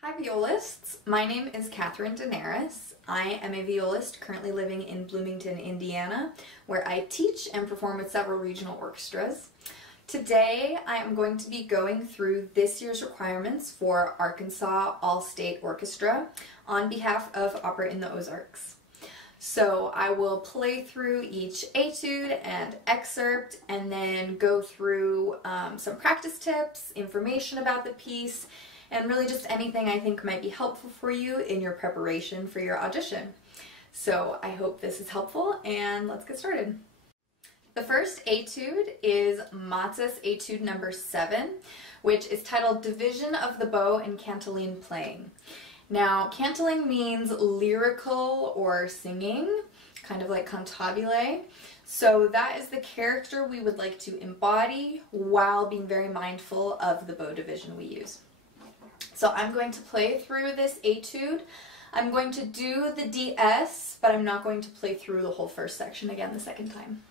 Hi violists, my name is Katherine Deneris. I am a violist currently living in Bloomington, Indiana, where I teach and perform with several regional orchestras. Today I am going to be going through this year's requirements for Arkansas All-State Orchestra on behalf of Opera in the Ozarks. So I will play through each etude and excerpt and then go through some practice tips, information about the piece, and really just anything I think might be helpful for you in your preparation for your audition. So I hope this is helpful, and let's get started. The first etude is Matz's etude number 7, which is titled Division of the Bow and Cantilene Playing. Now, cantilene means lyrical or singing, kind of like cantabile. So that is the character we would like to embody while being very mindful of the bow division we use. So I'm going to play through this etude. I'm going to do the DS, but I'm not going to play through the whole first section again the second time.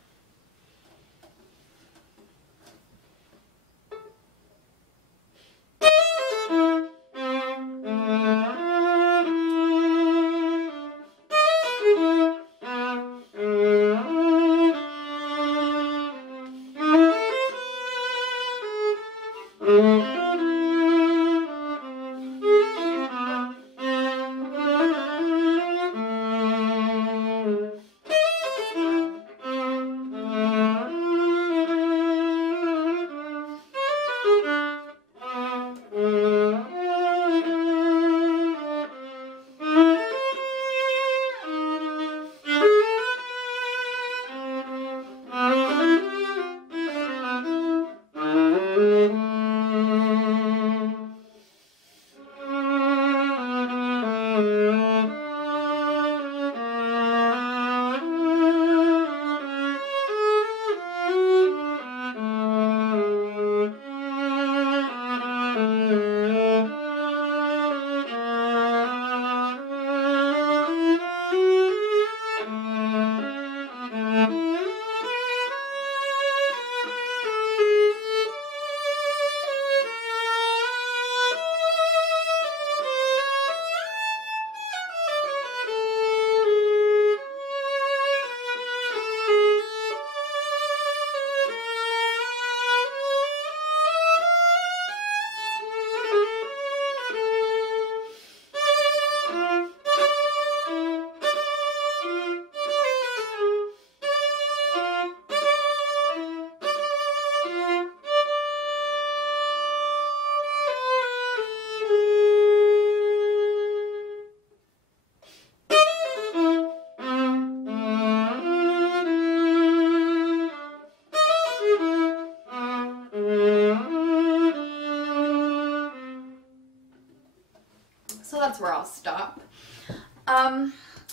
So that's where I'll stop.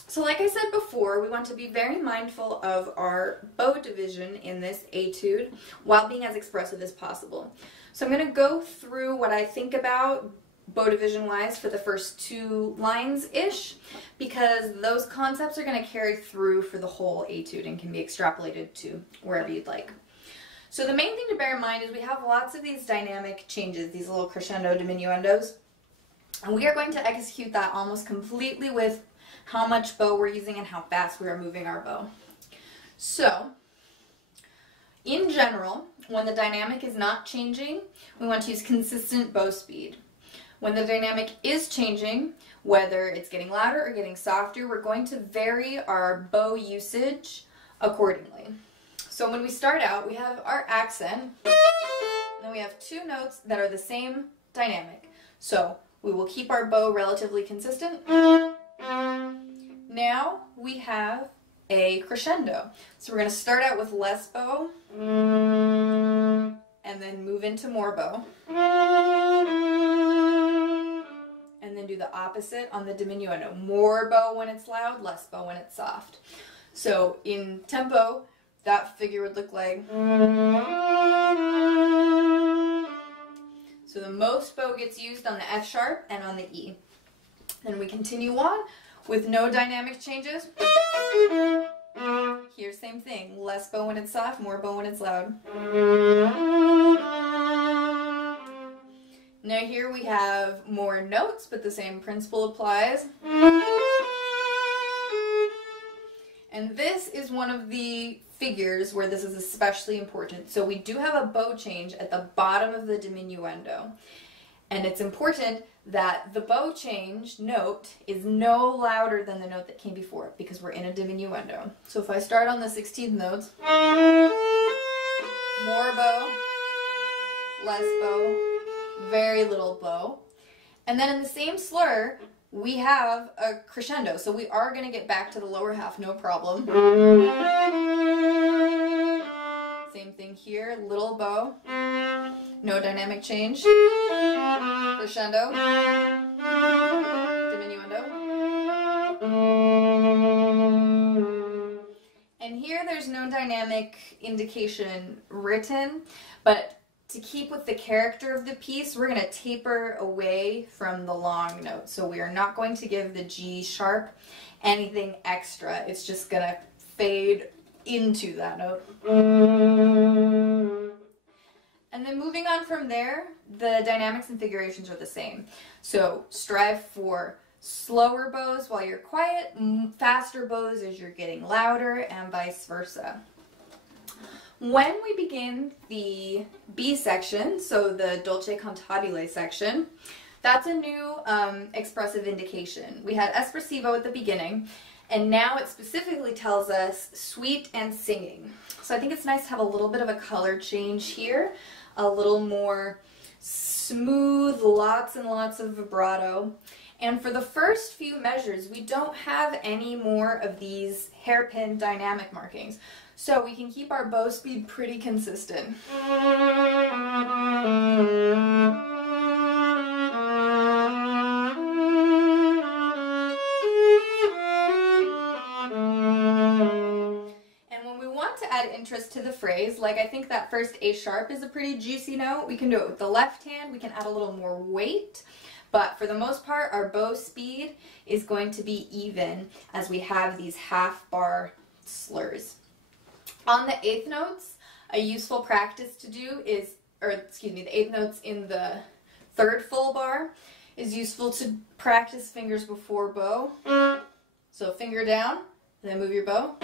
So like I said before, we want to be very mindful of our bow division in this etude while being as expressive as possible. So I'm going to go through what I think about bow division wise for the first 2 lines-ish, because those concepts are going to carry through for the whole etude and can be extrapolated to wherever you'd like. So the main thing to bear in mind is we have lots of these dynamic changes, these little crescendo diminuendos. And we are going to execute that almost completely with how much bow we're using and how fast we are moving our bow. So, in general, when the dynamic is not changing, we want to use consistent bow speed. When the dynamic is changing, whether it's getting louder or getting softer, we're going to vary our bow usage accordingly. So when we start out, we have our accent, and then we have 2 notes that are the same dynamic. So we will keep our bow relatively consistent. Now we have a crescendo. So we're going to start out with less bow and then move into more bow. And then do the opposite on the diminuendo. More bow when it's loud, less bow when it's soft. So in tempo, that figure would look like... So the most bow gets used on the F sharp and on the E. Then we continue on with no dynamic changes. Here, same thing. Less bow when it's soft, more bow when it's loud. Now here we have more notes, but the same principle applies. And this is one of the figures where this is especially important. So we do have a bow change at the bottom of the diminuendo. And it's important that the bow change note is no louder than the note that came before it, because we're in a diminuendo. So if I start on the 16th notes, more bow, less bow, very little bow. And then in the same slur, we have a crescendo. So we are going to get back to the lower half, no problem. Same thing here, little bow, no dynamic change, crescendo, diminuendo. And here there's no dynamic indication written, but to keep with the character of the piece, we're going to taper away from the long note. So we are not going to give the G sharp anything extra. It's just going to fade into that note. And then moving on from there, the dynamics and figurations are the same. So strive for slower bows while you're quiet, faster bows as you're getting louder, and vice versa. When we begin the B section, so the dolce cantabile section, that's a new expressive indication. We had espressivo at the beginning, and now it specifically tells us sweet and singing. So I think it's nice to have a little bit of a color change here, a little more smooth, lots and lots of vibrato. And for the first few measures, we don't have any more of these hairpin dynamic markings. So we can keep our bow speed pretty consistent. Add interest to the phrase, like I think that first A sharp is a pretty juicy note. We can do it with the left hand, we can add a little more weight, but for the most part our bow speed is going to be even as we have these half bar slurs. On the eighth notes, a useful practice to do is, the eighth notes in the third full bar is useful to practice fingers before bow. So finger down, then move your bow,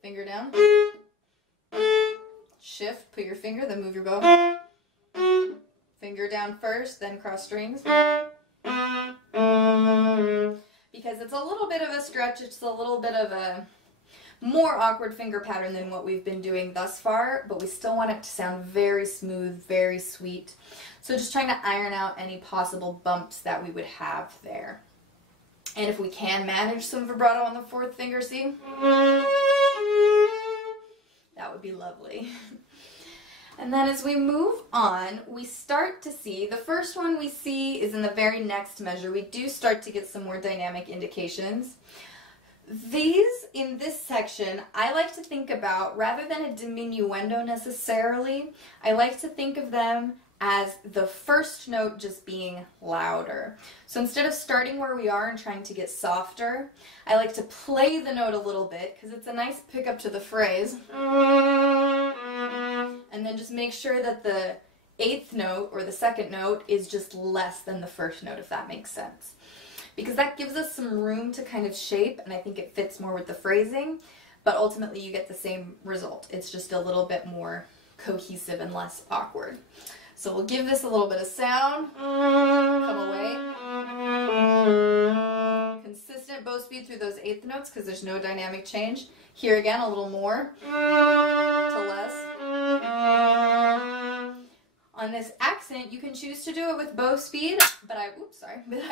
finger down, shift, put your finger, then move your bow. Finger down first, then cross strings. Because it's a little bit of a stretch, it's a little bit of a more awkward finger pattern than what we've been doing thus far, but we still want it to sound very smooth, very sweet. So just trying to iron out any possible bumps that we would have there. And if we can manage some vibrato on the fourth finger, see? That would be lovely. And then as we move on, we start to see, the first one we see is in the very next measure. We do start to get some more dynamic indications. These, in this section, I like to think about, rather than a diminuendo necessarily, I like to think of them as the first note just being louder. So instead of starting where we are and trying to get softer, I like to play the note a little bit because it's a nice pickup to the phrase. And then just make sure that the eighth note or the second note is just less than the first note, if that makes sense. Because that gives us some room to kind of shape, and I think it fits more with the phrasing, but ultimately you get the same result. It's just a little bit more cohesive and less awkward. So we'll give this a little bit of sound, come away. Consistent bow speed through those eighth notes because there's no dynamic change. Here again, a little more to less. On this accent, you can choose to do it with bow speed, but I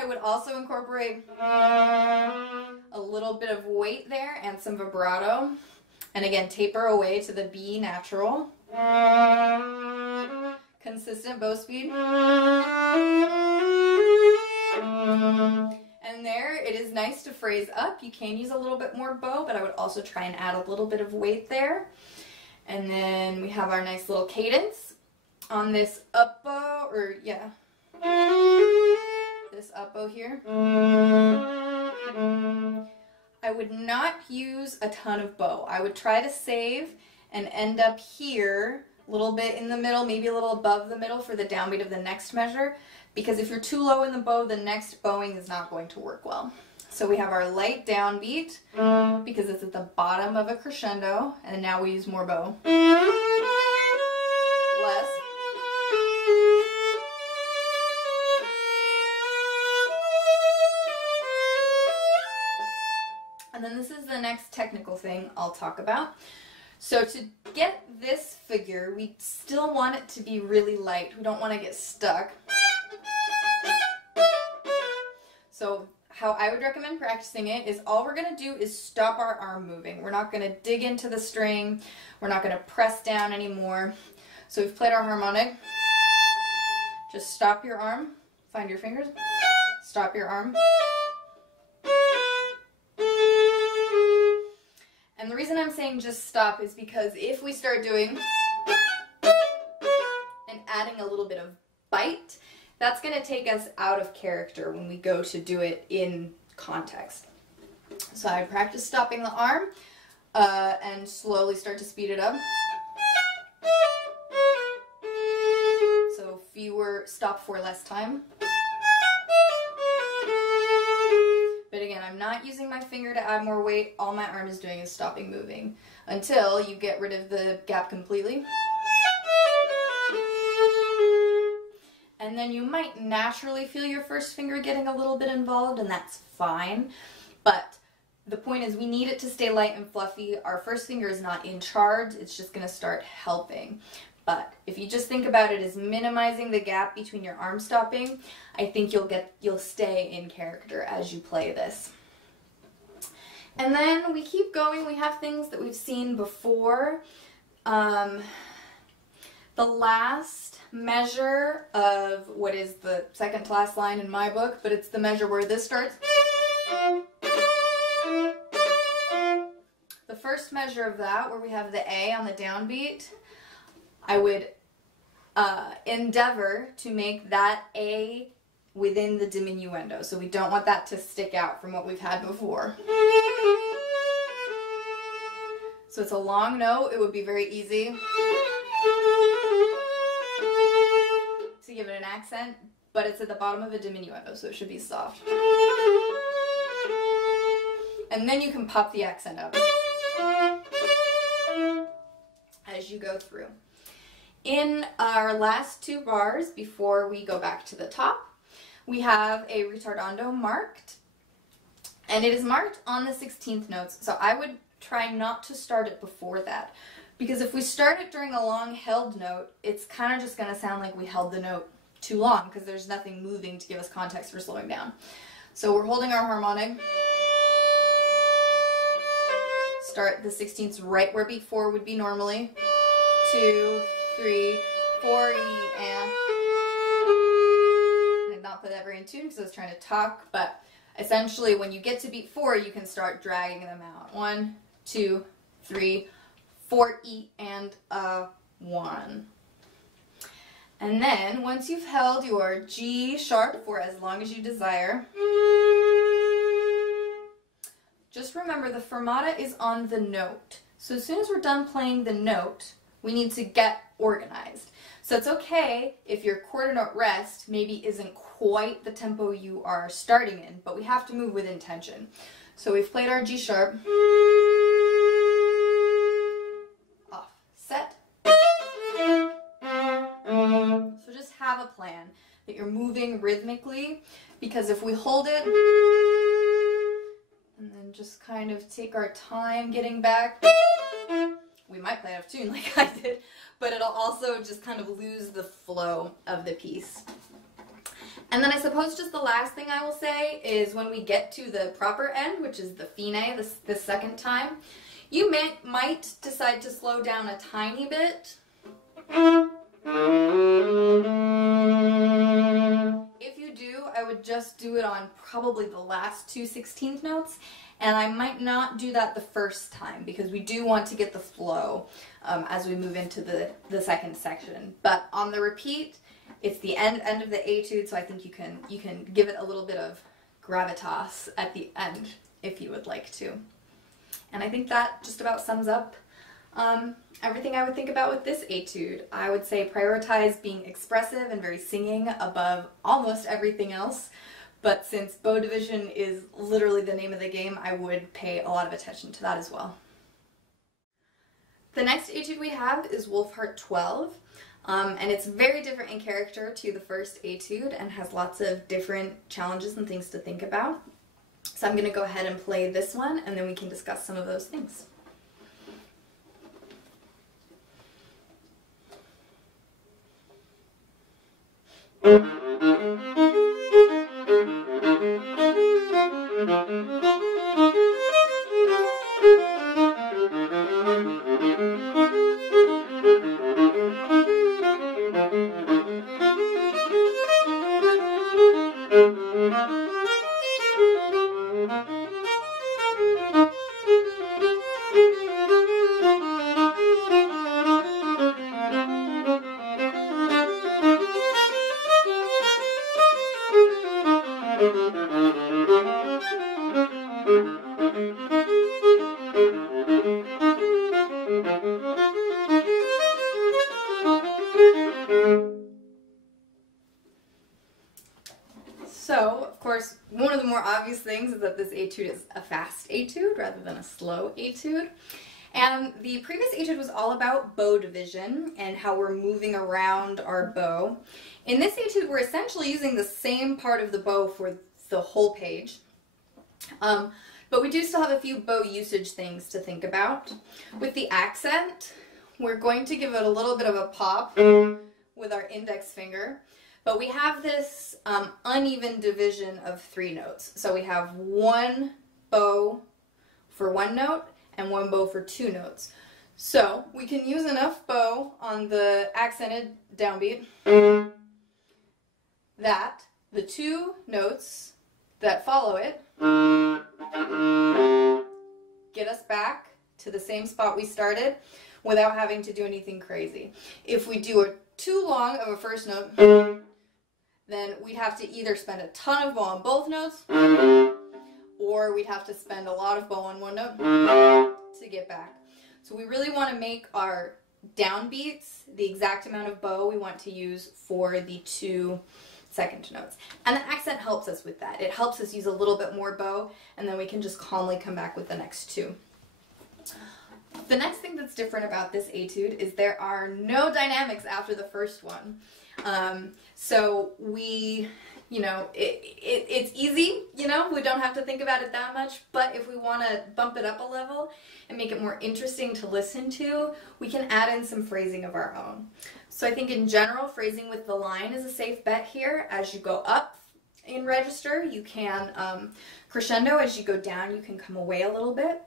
would also incorporate a little bit of weight there and some vibrato. And again, taper away to the B natural. Consistent bow speed. And there, it is nice to phrase up. You can use a little bit more bow, but I would also try and add a little bit of weight there. And then we have our nice little cadence on this up bow, this up bow here. I would not use a ton of bow. I would try to save and end up here, a little bit in the middle, maybe a little above the middle for the downbeat of the next measure, because if you're too low in the bow, the next bowing is not going to work well. So we have our light downbeat because it's at the bottom of a crescendo, and now we use more bow. Less. And then this is the next technical thing I'll talk about. So to get this figure, we still want it to be really light. We don't want to get stuck. So how I would recommend practicing it is all we're going to do is stop our arm moving. We're not going to dig into the string. We're not going to press down anymore. So we've played our harmonic. Just stop your arm. Find your fingers. Stop your arm. And the reason I'm saying just stop is because if we start doing and adding a little bit of bite, that's going to take us out of character when we go to do it in context. So I practice stopping the arm and slowly start to speed it up. So fewer, stop for less time. But again, I'm not using my finger to add more weight. All my arm is doing is stopping moving until you get rid of the gap completely. And then you might naturally feel your first finger getting a little bit involved, and that's fine. But the point is we need it to stay light and fluffy. Our first finger is not in charge. It's just going to start helping. But if you just think about it as minimizing the gap between your arm stopping, I think you'll stay in character as you play this. And then we keep going. We have things that we've seen before. The last measure of what is the second to last line in my book, but it's the measure where this starts. The first measure of that, where we have the A on the downbeat, I would endeavor to make that A within the diminuendo. So we don't want that to stick out from what we've had before. So it's a long note. It would be very easy to give it an accent, but it's at the bottom of a diminuendo, so it should be soft. And then you can pop the accent up as you go through. In our last two bars, before we go back to the top, we have a ritardando marked, and it is marked on the 16th notes, so I would try not to start it before that, because if we start it during a long held note, it's kind of just going to sound like we held the note too long, because there's nothing moving to give us context for slowing down. So we're holding our harmonic, start the 16ths right where beat 4 would be normally, 2, 3, 4, E, and I did not play that very in tune because I was trying to talk, but essentially when you get to beat 4, you can start dragging them out. 1, 2, 3, 4, E, and 1. And then once you've held your G sharp for as long as you desire, just remember the fermata is on the note. So as soon as we're done playing the note, we need to get organized. So it's okay if your quarter note rest maybe isn't quite the tempo you are starting in, but we have to move with intention. So we've played our G sharp, off, set. So just have a plan that you're moving rhythmically, because if we hold it and then just kind of take our time getting back, we might play out of tune like I did, but it'll also just kind of lose the flow of the piece. And then I suppose just the last thing I will say is when we get to the proper end, which is the fine, the second time, you might decide to slow down a tiny bit. If you do, I would just do it on probably the last 2 16th notes, and I might not do that the first time because we do want to get the flow as we move into the second section. But on the repeat, it's the end of the etude, so I think you can give it a little bit of gravitas at the end if you would like to. And I think that just about sums up Everything I would think about with this etude. I would say prioritize being expressive and very singing above almost everything else. But since bow division is literally the name of the game, I would pay a lot of attention to that as well. The next etude we have is Wolfheart 12, and it's very different in character to the first etude and has lots of different challenges and things to think about. So I'm going to go ahead and play this one, and then we can discuss some of those things. So, of course, one of the more obvious things is that this etude is a fast etude rather than a slow etude. And the previous etude was all about bow division and how we're moving around our bow. In this etude, we're essentially using the same part of the bow for the whole page. But we do still have a few bow usage things to think about. With the accent, we're going to give it a little bit of a pop with our index finger. But we have this uneven division of 3 notes. So we have one bow for 1 note and one bow for 2 notes. So we can use enough bow on the accented downbeat that the 2 notes that follow it get us back to the same spot we started without having to do anything crazy. If we do a too long of a first note, then we'd have to either spend a ton of bow on both notes, or we'd have to spend a lot of bow on 1 note to get back. So we really want to make our downbeats the exact amount of bow we want to use for the 2 second notes. And the accent helps us with that. It helps us use a little bit more bow, and then we can just calmly come back with the next 2. The next thing that's different about this etude is there are no dynamics after the first one. So we, it's easy, we don't have to think about it that much, but if we want to bump it up a level and make it more interesting to listen to, we can add in some phrasing of our own. So I think in general, phrasing with the line is a safe bet here. As you go up in register, you can crescendo. As you go down, you can come away a little bit.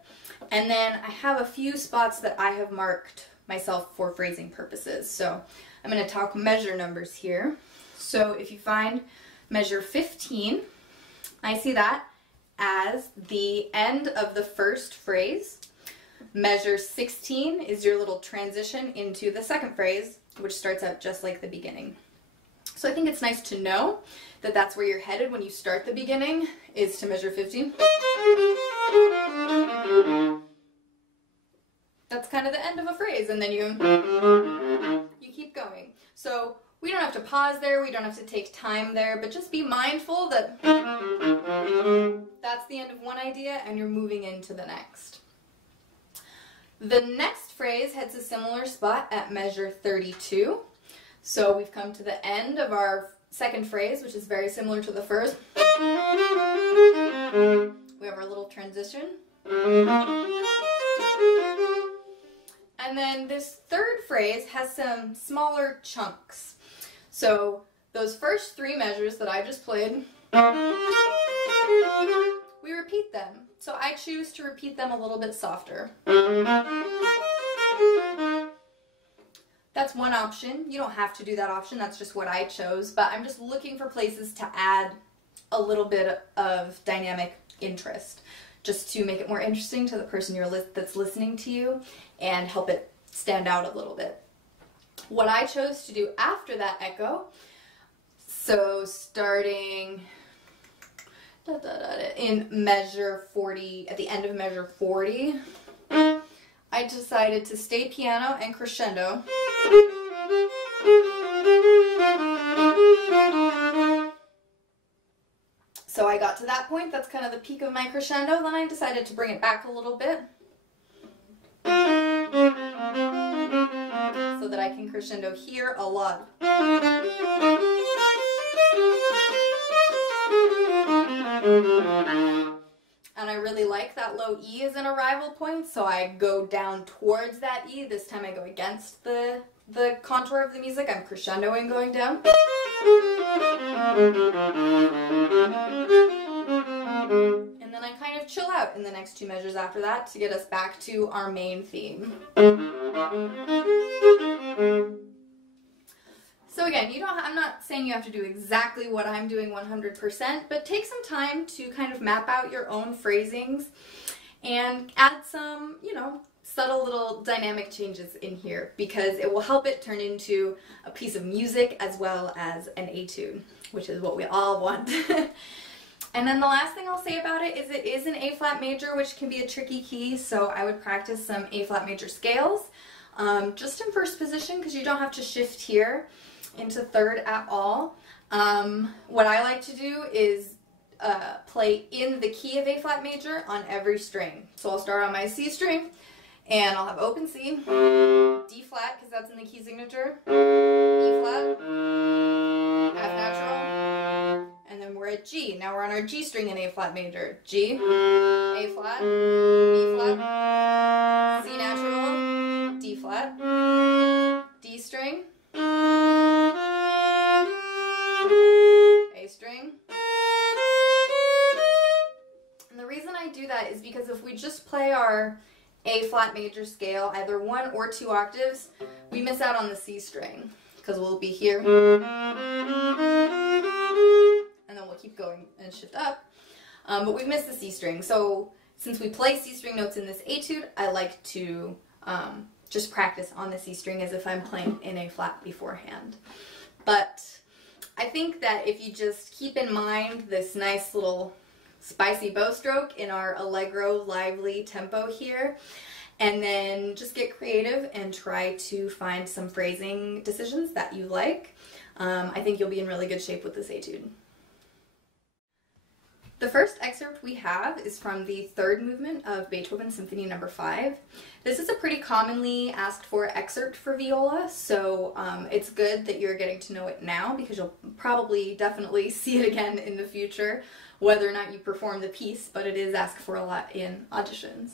And then I have a few spots that I have marked myself for phrasing purposes. So I'm going to talk measure numbers here. So if you find measure 15, I see that as the end of the first phrase. Measure 16 is your little transition into the second phrase, which starts out just like the beginning. So I think it's nice to know that that's where you're headed when you start the beginning, is to measure 15. That's kind of the end of a phrase, and then you keep going. So we don't have to pause there, we don't have to take time there, but just be mindful that that's the end of one idea and you're moving into the next. The next phrase heads a similar spot at measure 32. So we've come to the end of our second phrase, which is very similar to the first. We have our little transition. And then this third phrase has some smaller chunks. So those first 3 measures that I just played, we repeat them. So I choose to repeat them a little bit softer. That's one option. You don't have to do that option. That's just what I chose. But I'm just looking for places to add a little bit of dynamic interest, just to make it more interesting to the person that's listening to you and help it stand out a little bit. What I chose to do after that echo, so starting in measure 40, at the end of measure 40, I decided to stay piano and crescendo. So I got to that point, that's kind of the peak of my crescendo, then I decided to bring it back a little bit so that I can crescendo here a lot. And I really like that low E as an arrival point, so I go down towards that E. This time I go against the contour of the music. I'm crescendoing going down. And then I kind of chill out in the next two measures after that to get us back to our main theme. So again, I'm not saying you have to do exactly what I'm doing 100%, but take some time to kind of map out your own phrasings and add some, subtle little dynamic changes in here, because it will help it turn into a piece of music as well as an etude, which is what we all want. And then the last thing I'll say about it is an A flat major, which can be a tricky key, so I would practice some A flat major scales just in first position, because you don't have to shift here into third at all. What I like to do is play in the key of A flat major on every string. So I'll start on my C string, and I'll have open C, D flat, because that's in the key signature, E flat, F natural, and then we're at G. Now we're on our G string in A flat major. G, A flat, B flat, C natural, D flat, D string, A string. And the reason I do that is because if we just play our A flat major scale, either 1 or 2 octaves, we miss out on the C string, because we'll be here, and then we'll keep going and shift up, but we miss the C string. So since we play C string notes in this etude, I like to just practice on the C string as if I'm playing in A flat beforehand. But I think that if you just keep in mind this nice little spicy bow stroke in our allegro, lively tempo here, and then just get creative and try to find some phrasing decisions that you like, I think you'll be in really good shape with this etude. The first excerpt we have is from the third movement of Beethoven Symphony No. 5. This is a pretty commonly asked for excerpt for viola, so it's good that you're getting to know it now, because you'll probably definitely see it again in the future, whether or not you perform the piece, but it is asked for a lot in auditions.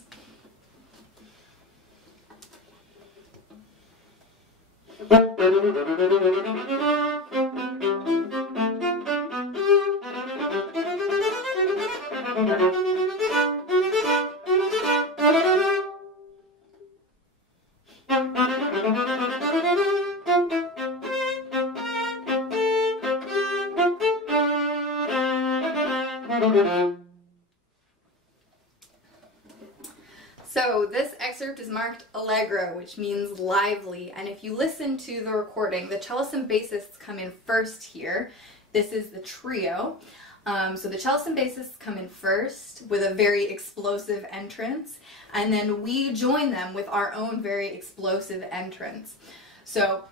So this excerpt is marked allegro, which means lively, and if you listen to the recording, the cellists and bassists come in first here. This is the trio. So the cellists and bassists come in first with a very explosive entrance, and then we join them with our own very explosive entrance. So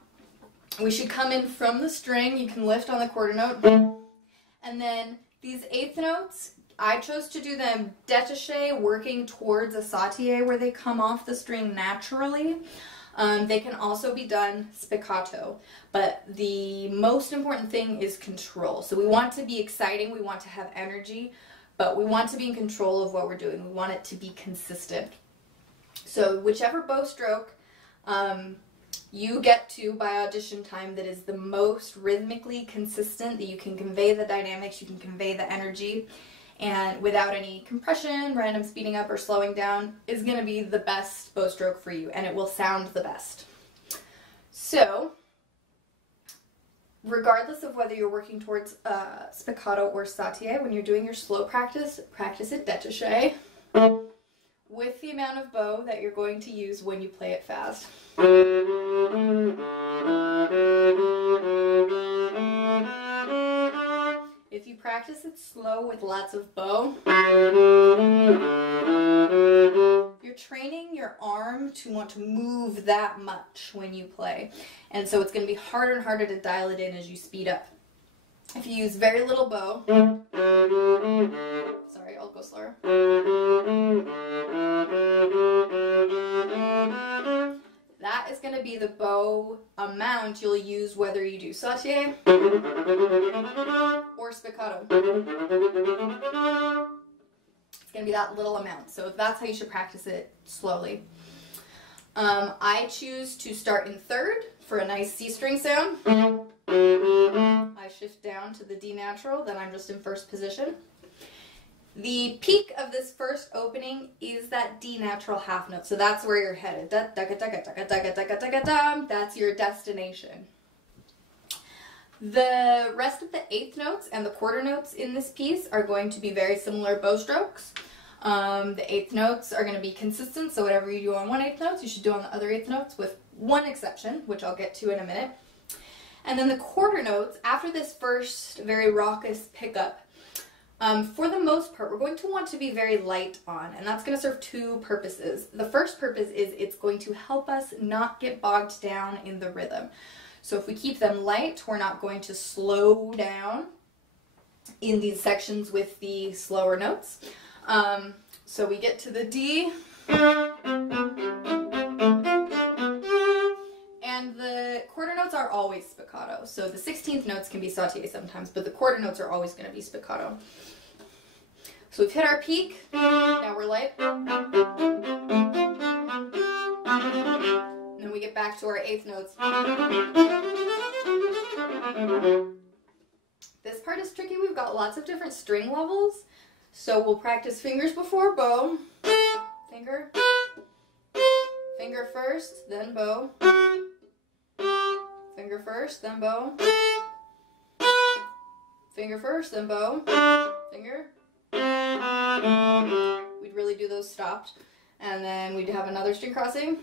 we should come in from the string. You can lift on the quarter note, and then these eighth notes, I chose to do them détaché, working towards a sautille where they come off the string naturally. They can also be done spiccato, but the most important thing is control. So we want to be exciting, we want to have energy, but we want to be in control of what we're doing. We want it to be consistent. So whichever bow stroke you get to by audition time that is the most rhythmically consistent, that you can convey the dynamics, you can convey the energy, and without any compression, random speeding up or slowing down, is going to be the best bow stroke for you, and it will sound the best. So, regardless of whether you're working towards spiccato or sautille, when you're doing your slow practice, practice it détaché with the amount of bow that you're going to use when you play it fast. If you practice it slow with lots of bow, your training your arm to want to move that much when you play. And so it's going to be harder and harder to dial it in as you speed up. If you use very little bow, sorry, I'll go slower. That is going to be the bow amount you'll use whether you do saute or spiccato. It's going to be that little amount. So that's how you should practice it slowly. I choose to start in third for a nice C string sound. I shift down to the D natural, then I'm just in first position. The peak of this first opening is that D natural half note, so that's where you're headed. That's your destination. The rest of the eighth notes and the quarter notes in this piece are going to be very similar bow strokes. The eighth notes are going to be consistent, so whatever you do on one eighth notes, you should do on the other eighth notes, with one exception, which I'll get to in a minute. And then the quarter notes, after this first very raucous pickup, for the most part, we're going to want to be very light on, and that's going to serve two purposes. The first purpose is it's going to help us not get bogged down in the rhythm. So if we keep them light, we're not going to slow down in these sections with the slower notes. So we get to the D, and the quarter notes are always spiccato. So the 16th notes can be sauté sometimes, but the quarter notes are always going to be spiccato. So we've hit our peak, now we're light. And then we get back to our eighth notes. This part is tricky. We've got lots of different string levels. So we'll practice fingers before bow, finger, finger first, then bow, finger first, then bow, finger first, then bow, finger. We'd really do those stopped, and then we'd have another string crossing.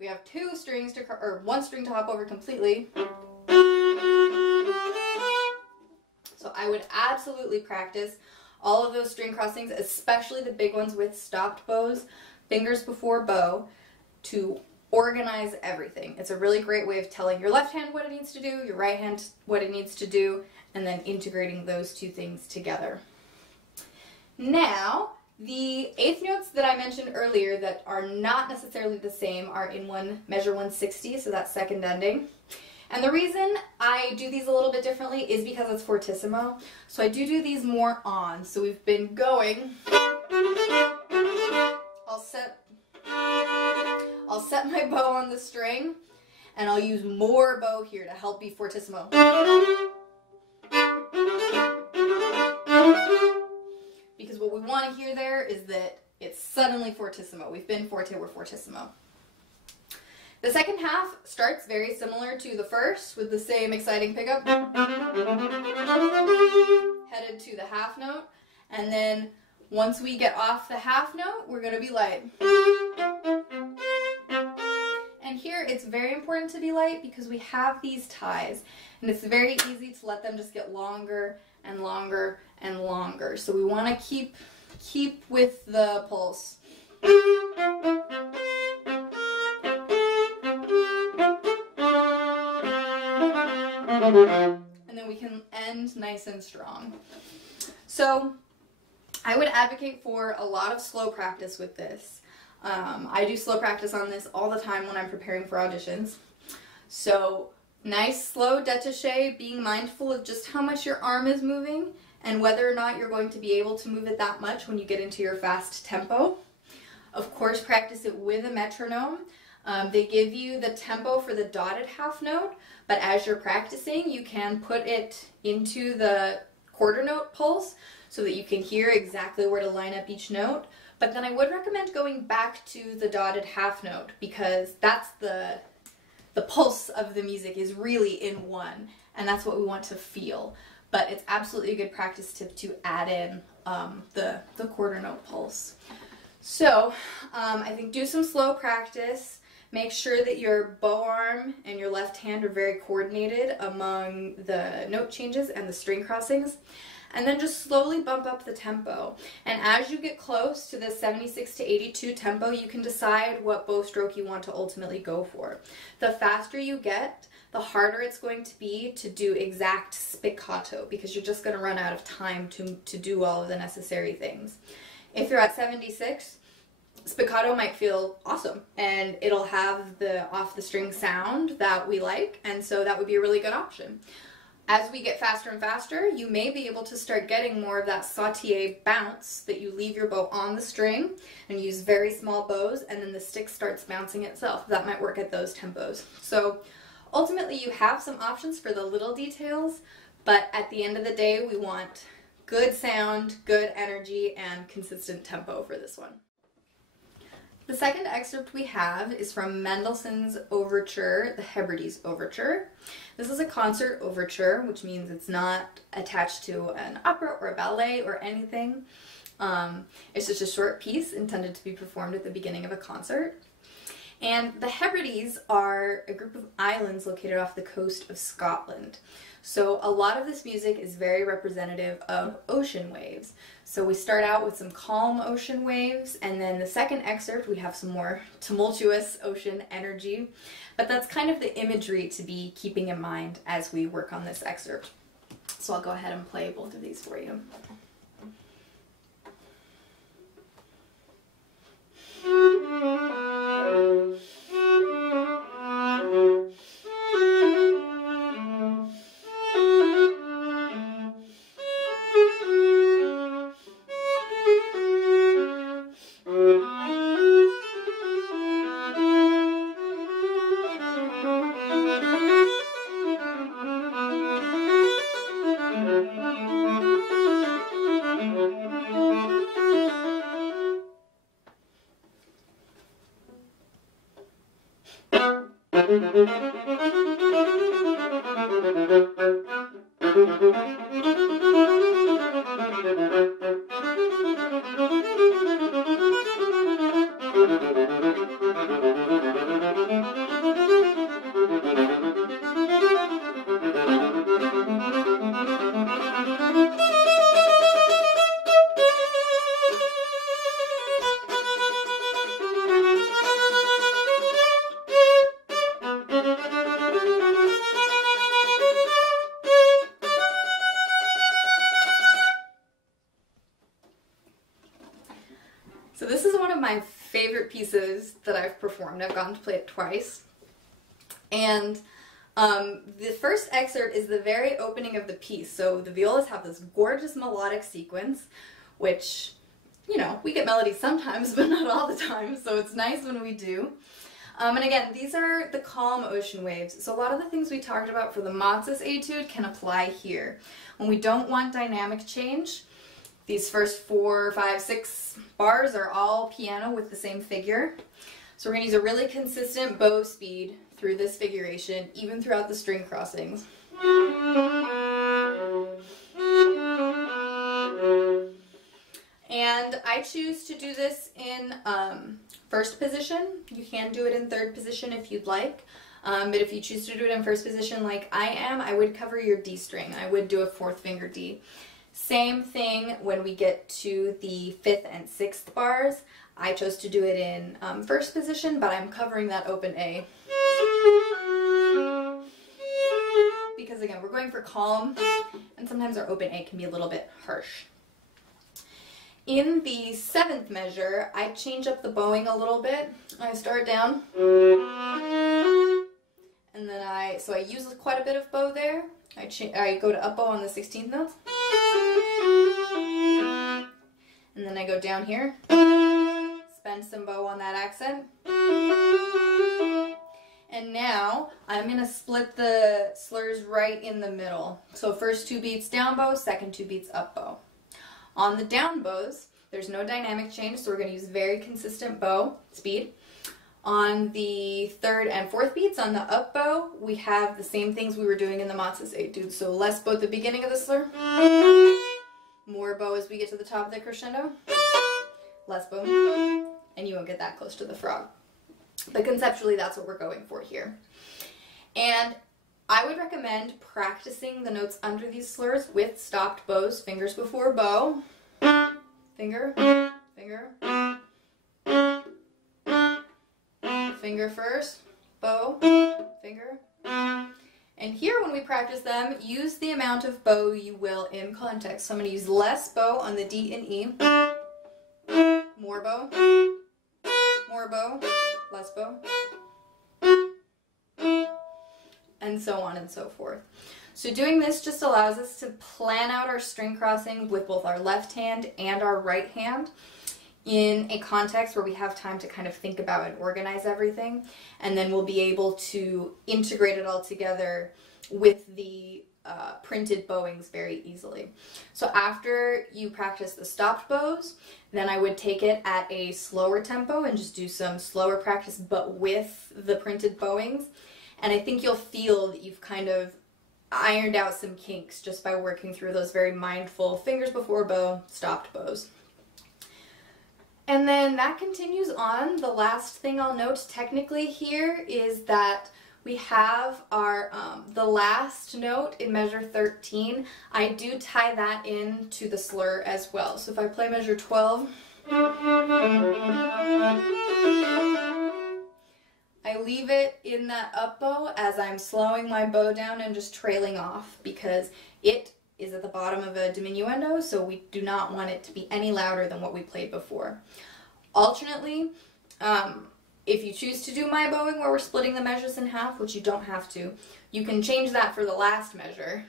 We have two strings to, or one string to hop over completely. So I would absolutely practice all of those string crossings, especially the big ones with stopped bows, fingers before bow, to organize everything. It's a really great way of telling your left hand what it needs to do, your right hand what it needs to do, and then integrating those two things together. Now, the eighth notes that I mentioned earlier that are not necessarily the same are in measure 160, so that second ending. And the reason I do these a little bit differently is because it's fortissimo. So I do these more on. So we've been going. I'll set my bow on the string, and I'll use more bow here to help be fortissimo. Because what we want to hear there is that it's suddenly fortissimo. We've been forte, we're fortissimo. The second half starts very similar to the first with the same exciting pickup. Headed to the half note, and then once we get off the half note, we're going to be light. And here it's very important to be light because we have these ties, and it's very easy to let them just get longer and longer and longer. So we want to keep with the pulse. And then we can end nice and strong. So I would advocate for a lot of slow practice with this. I do slow practice on this all the time when I'm preparing for auditions. So nice slow détaché, being mindful of just how much your arm is moving and whether or not you're going to be able to move it that much when you get into your fast tempo. Of course, practice it with a metronome. They give you the tempo for the dotted half note, but as you're practicing, you can put it into the quarter note pulse so that you can hear exactly where to line up each note. But then I would recommend going back to the dotted half note because that's the pulse of the music is really in one, and that's what we want to feel. But it's absolutely a good practice tip to add in the quarter note pulse. So I think do some slow practice. Make sure that your bow arm and your left hand are very coordinated among the note changes and the string crossings. and then just slowly bump up the tempo. And as you get close to the 76 to 82 tempo, you can decide what bow stroke you want to ultimately go for. The faster you get, the harder it's going to be to do exact spiccato, because you're just going to run out of time to do all of the necessary things. If you're at 76, spiccato might feel awesome, and it'll have the off the string sound that we like, and so that would be a really good option. As we get faster and faster, you may be able to start getting more of that sautille bounce, that you leave your bow on the string and use very small bows, and then the stick starts bouncing itself. That might work at those tempos. So ultimately you have some options for the little details, but at the end of the day we want good sound, good energy, and consistent tempo for this one. The second excerpt we have is from Mendelssohn's Overture, the Hebrides Overture. This is a concert overture, which means it's not attached to an opera or a ballet or anything. It's just a short piece intended to be performed at the beginning of a concert. And the Hebrides are a group of islands located off the coast of Scotland. So a lot of this music is very representative of ocean waves. So we start out with some calm ocean waves, and then the second excerpt we have some more tumultuous ocean energy. But that's kind of the imagery to be keeping in mind as we work on this excerpt. So I'll go ahead and play both of these for you. So this is one of my favorite pieces that I've performed. I've gotten to play it twice. And the first excerpt is the very opening of the piece. So the violas have this gorgeous melodic sequence, which, you know, we get melodies sometimes, but not all the time. So it's nice when we do. And again, these are the calm ocean waves. So a lot of the things we talked about for the Matzes etude can apply here. When we don't want dynamic change, these first 4, 5, 6 bars are all piano with the same figure. So we're going to use a really consistent bow speed through this figuration, even throughout the string crossings. And I choose to do this in first position. You can do it in third position if you'd like. But if you choose to do it in first position like I am, I would cover your D string. I would do a 4th finger D. Same thing when we get to the 5th and 6th bars. I chose to do it in first position, but I'm covering that open A. Because again, we're going for calm, and sometimes our open A can be a little bit harsh. In the 7th measure, I change up the bowing a little bit. I start down, and then I use quite a bit of bow there. I go to up bow on the 16th notes. And then I go down here, spend some bow on that accent. And now I'm going to split the slurs right in the middle. So first 2 beats down bow, second 2 beats up bow. On the down bows, there's no dynamic change, so we're going to use very consistent bow speed. On the 3rd and 4th beats, on the up bow, we have the same things we were doing in the Matzes etude. So less bow at the beginning of the slur, more bow as we get to the top of the crescendo, less bow, and you won't get that close to the frog. But conceptually, that's what we're going for here. And I would recommend practicing the notes under these slurs with stopped bows, fingers before bow, finger, finger, finger first, bow, finger. And here when we practice them, use the amount of bow you will in context. So I'm going to use less bow on the D and E, more bow, less bow, and so on and so forth. So doing this just allows us to plan out our string crossing with both our left hand and our right hand in a context where we have time to kind of think about and organize everything, and then we'll be able to integrate it all together with the printed bowings very easily. So after you practice the stopped bows, then I would take it at a slower tempo and just do some slower practice but with the printed bowings, and I think you'll feel that you've kind of ironed out some kinks just by working through those very mindful fingers before bow, stopped bows. And then that continues on. The last thing I'll note technically here is that we have our, the last note in measure 13, I do tie that in to the slur as well. So if I play measure 12, I leave it in that up bow as I'm slowing my bow down and just trailing off because it is at the bottom of a diminuendo, so we do not want it to be any louder than what we played before. Alternately, if you choose to do my bowing where we're splitting the measures in half, which you don't have to, you can change that for the last measure.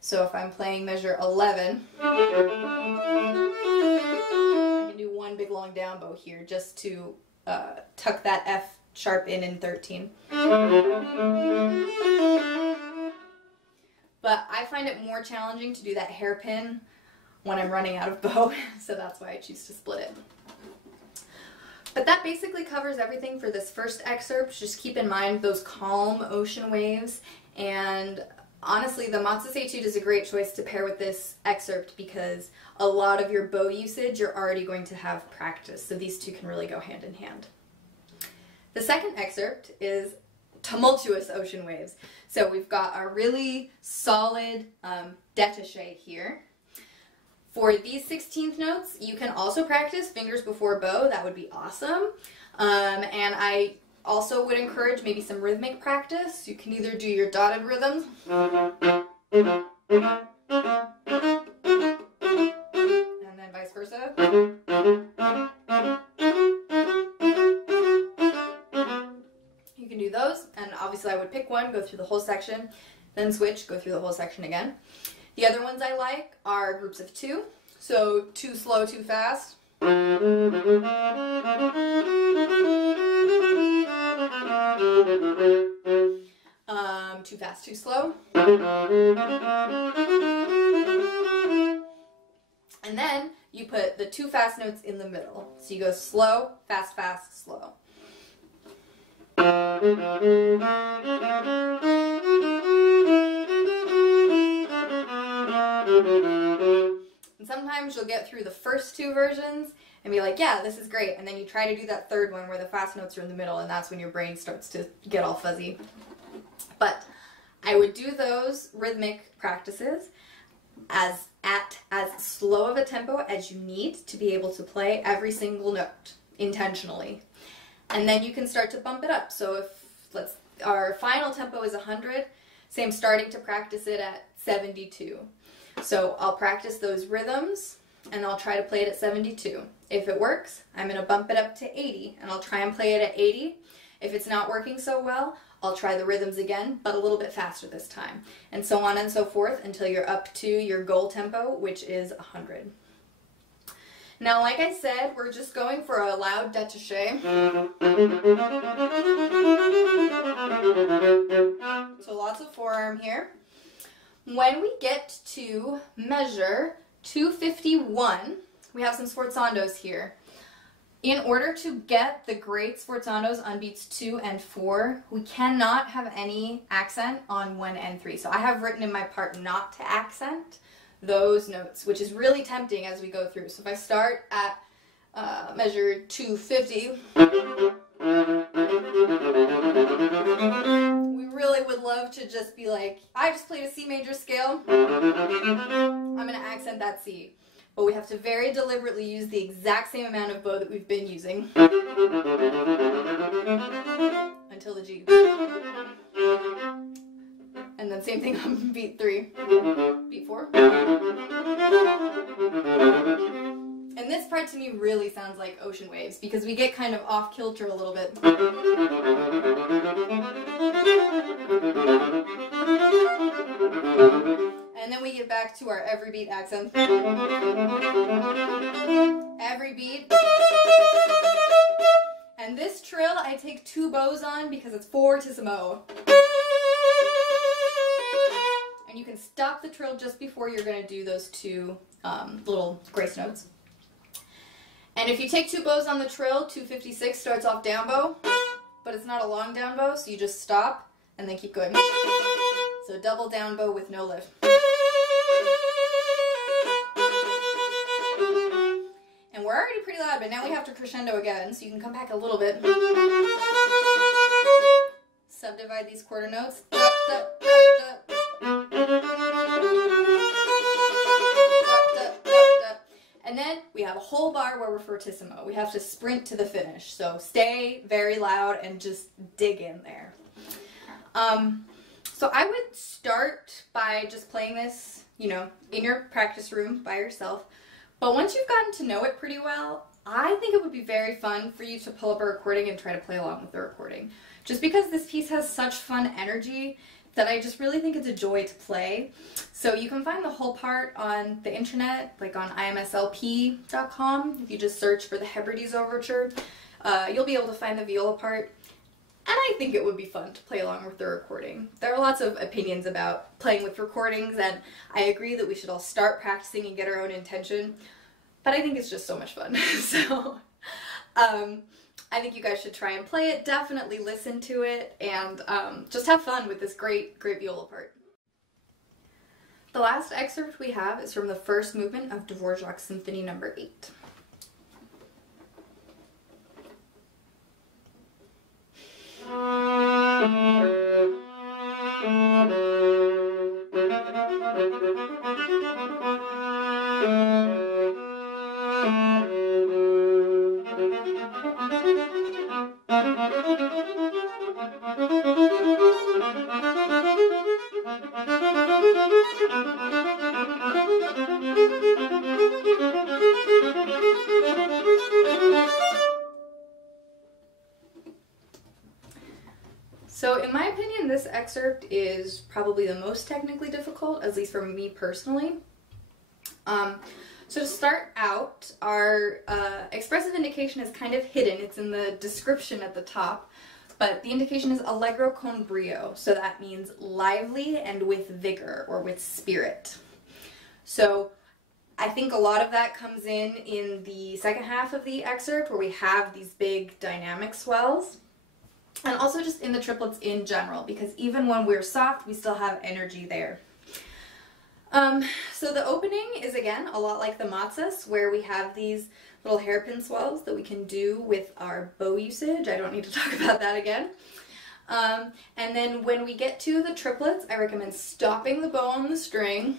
So if I'm playing measure 11, I can do one big long down bow here just to tuck that F sharp in 13. But I find it more challenging to do that hairpin when I'm running out of bow, so that's why I choose to split it. But that basically covers everything for this first excerpt. Just keep in mind those calm ocean waves, and honestly the Matsus Etude is a great choice to pair with this excerpt because a lot of your bow usage you're already going to have practice, so these two can really go hand in hand. The second excerpt is tumultuous ocean waves. So we've got a really solid détaché here. For these 16th notes, you can also practice fingers before bow. That would be awesome. And I also would encourage maybe some rhythmic practice. You can either do your dotted rhythms, and then vice versa. You can do those, and obviously I would pick one, go through the whole section, then switch, go through the whole section again. The other ones I like are groups of 2, so 2 slow, 2 fast. 2 fast, 2 slow. And then you put the 2 fast notes in the middle. So you go slow, fast, fast, slow. And sometimes you'll get through the first 2 versions and be like, yeah, this is great. And then you try to do that third one where the fast notes are in the middle, and that's when your brain starts to get all fuzzy. But I would do those rhythmic practices at as slow of a tempo as you need to be able to play every single note intentionally. And then you can start to bump it up. So if our final tempo is 100, say I'm starting to practice it at 72. So I'll practice those rhythms and I'll try to play it at 72. If it works, I'm going to bump it up to 80 and I'll try and play it at 80. If it's not working so well, I'll try the rhythms again, but a little bit faster this time. And so on and so forth until you're up to your goal tempo, which is 100. Now, like I said, we're just going for a loud détaché. So lots of forearm here. When we get to measure 251, we have some sforzandos here. In order to get the great sforzandos on beats 2 and 4, we cannot have any accent on 1 and 3. So I have written in my part not to accent those notes, which is really tempting as we go through. So if I start at measure 250, we really would love to just be like, I just played a C major scale, I'm going to accent that C. But we have to very deliberately use the exact same amount of bow that we've been using until the G. And then same thing on beat 3, beat 4. And this part to me really sounds like ocean waves because we get kind of off kilter a little bit. And then we get back to our every beat accent. Every beat. And this trill I take 2 bows on because it's fortissimo. And you can stop the trill just before you're going to do those 2 little grace notes. And if you take 2 bows on the trill, 256 starts off down bow, but it's not a long down bow, so you just stop and then keep going. So double down bow with no lift. And we're already pretty loud, but now we have to crescendo again, so you can come back a little bit. Subdivide these quarter notes. And then we have a whole bar where we're fortissimo. We have to sprint to the finish. So stay very loud and just dig in there. So I would start by just playing this, you know, in your practice room by yourself. But once you've gotten to know it pretty well, I think it would be very fun for you to pull up a recording and try to play along with the recording. Just because this piece has such fun energy that I just really think it's a joy to play. So you can find the whole part on the internet, like on imslp.com. If you just search for the Hebrides Overture, you'll be able to find the viola part. And I think it would be fun to play along with the recording. There are lots of opinions about playing with recordings, and I agree that we should all start practicing and get our own intention. But I think it's just so much fun. So I think you guys should try and play it, definitely listen to it, and just have fun with this great viola part. The last excerpt we have is from the first movement of Dvorak's Symphony No. 8. So in my opinion, this excerpt is probably the most technically difficult, at least for me personally. So to start out, our expressive indication is kind of hidden. It's in the description at the top, but the indication is allegro con brio, so that means lively and with vigor or with spirit. So I think a lot of that comes in the second half of the excerpt where we have these big dynamic swells. And also just in the triplets in general, because even when we're soft, we still have energy there. So the opening is, again, a lot like the matzahs, where we have these little hairpin swells that we can do with our bow usage. I don't need to talk about that again. And then when we get to the triplets, I recommend stopping the bow on the string,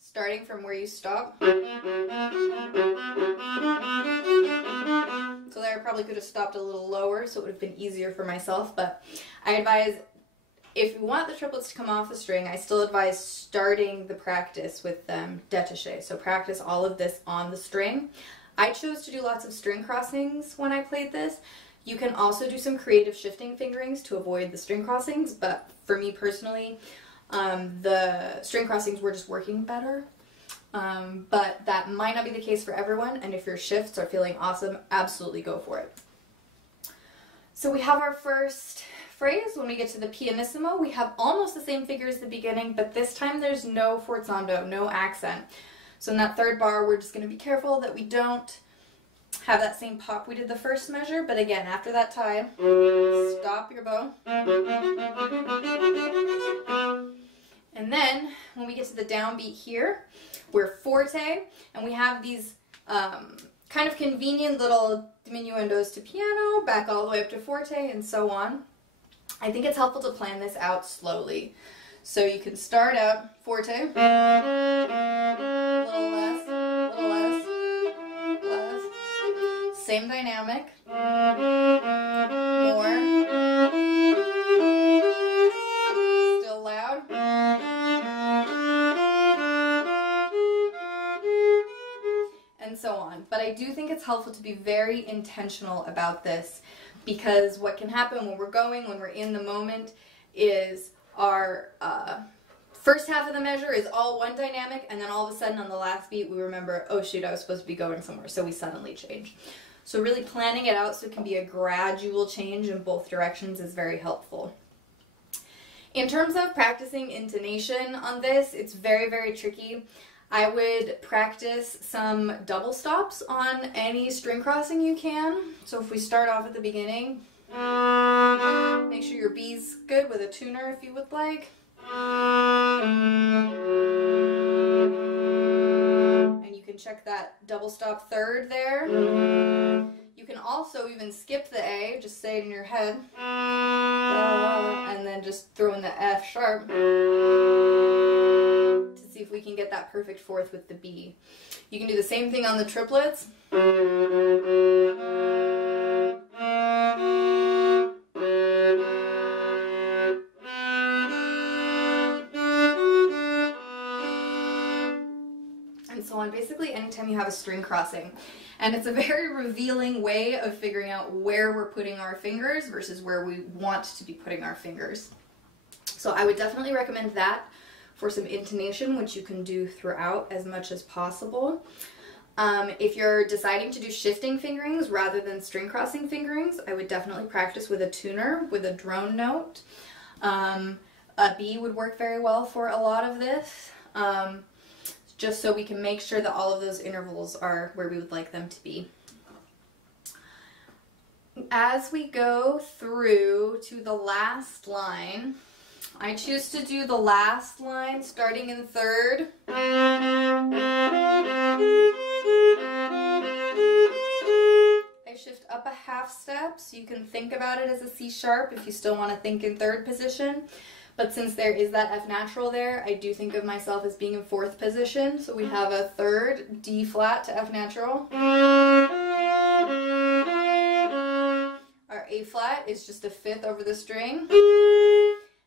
starting from where you stop. So there I probably could have stopped a little lower, so it would have been easier for myself, but I advise, if you want the triplets to come off the string, I still advise starting the practice with them détaché. So practice all of this on the string. I chose to do lots of string crossings when I played this. You can also do some creative shifting fingerings to avoid the string crossings, but for me personally, the string crossings were just working better. But that might not be the case for everyone, and if your shifts are feeling awesome, absolutely go for it. So we have our first phrase. When we get to the pianissimo, we have almost the same figure as the beginning, but this time there's no forzando, no accent. So in that third bar, we're just going to be careful that we don't have that same pop we did the first measure, but again, after that time, stop your bow. And then, when we get to the downbeat here, we're forte, and we have these kind of convenient little diminuendos to piano, back all the way up to forte, and so on. I think it's helpful to plan this out slowly. So you can start out forte, a little less, less, same dynamic, more, still loud, and so on. But I do think it's helpful to be very intentional about this, because what can happen when we're in the moment, is our first half of the measure is all one dynamic, and then all of a sudden on the last beat we remember, oh shoot, I was supposed to be going somewhere, so we suddenly change. So really planning it out so it can be a gradual change in both directions is very helpful. In terms of practicing intonation on this, it's very, very tricky. I would practice some double stops on any string crossing you can. So if we start off at the beginning, make sure your B's good with a tuner if you would like. And you can check that double stop third there. You can also even skip the A, just say it in your head. And then just throw in the F sharp to see if we can get that perfect fourth with the B. You can do the same thing on the triplets. And so on, basically anytime you have a string crossing. And it's a very revealing way of figuring out where we're putting our fingers versus where we want to be putting our fingers. So I would definitely recommend that for some intonation, which you can do throughout as much as possible. If you're deciding to do shifting fingerings rather than string crossing fingerings, I would definitely practice with a tuner, with a drone note. A B would work very well for a lot of this. Just so we can make sure that all of those intervals are where we would like them to be. As we go through to the last line, I choose to do the last line starting in third. I shift up a half step, so you can think about it as a C sharp if you still want to think in third position. But since there is that F natural there, I do think of myself as being in fourth position. So we have a third, D flat to F natural. Our A flat is just a fifth over the string.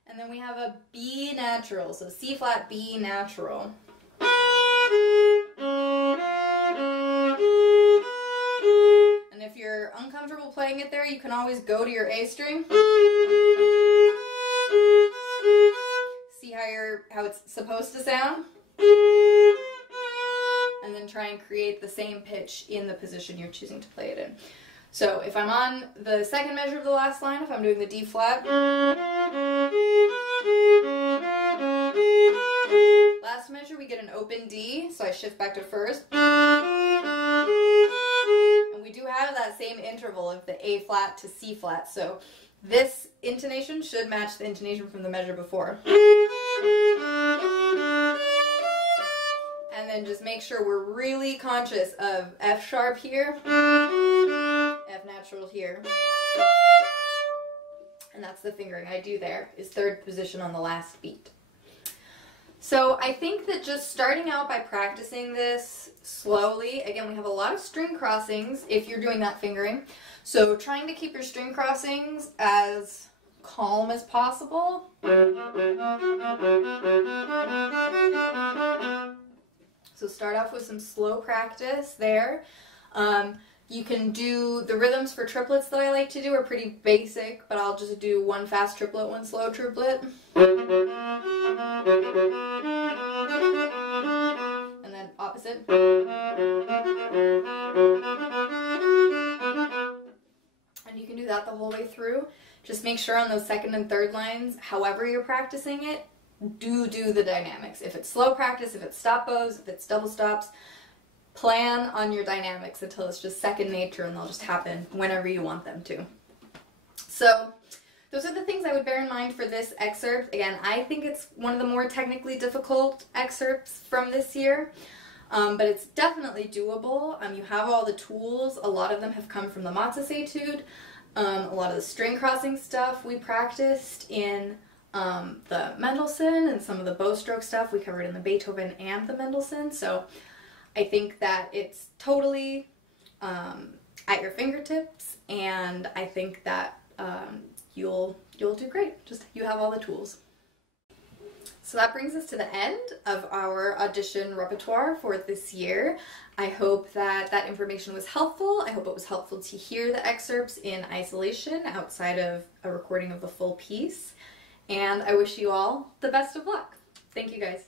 And then we have a B natural, so C flat, B natural. And if you're uncomfortable playing it there, you can always go to your A string. See how it's supposed to sound, and then try and create the same pitch in the position you're choosing to play it in. So if I'm on the second measure of the last line, if I'm doing the D flat, last measure we get an open D, so I shift back to first, and we do have that same interval of the A flat to C flat, so this intonation should match the intonation from the measure before. And then just make sure we're really conscious of F sharp here, F natural here. And that's the fingering I do there, is third position on the last beat. So I think that just starting out by practicing this slowly, again, we have a lot of string crossings if you're doing that fingering. So trying to keep your string crossings as calm as possible. So start off with some slow practice there. You can do the rhythms for triplets that I like to do are pretty basic, but I'll just do one fast triplet, one slow triplet. And then opposite. And you can do that the whole way through. Just make sure on those second and third lines, however you're practicing it, do the dynamics. If it's slow practice, if it's stop bows, if it's double stops, plan on your dynamics until it's just second nature and they'll just happen whenever you want them to. So those are the things I would bear in mind for this excerpt. Again, I think it's one of the more technically difficult excerpts from this year, but it's definitely doable. You have all the tools. A lot of them have come from the Matzes Etude. A lot of the string crossing stuff we practiced in the Mendelssohn, and some of the bow stroke stuff we covered in the Beethoven and the Mendelssohn. So I think that it's totally at your fingertips, and I think that you'll do great. Just you have all the tools. So that brings us to the end of our audition repertoire for this year. I hope that that information was helpful. I hope it was helpful to hear the excerpts in isolation outside of a recording of the full piece. And I wish you all the best of luck. Thank you guys.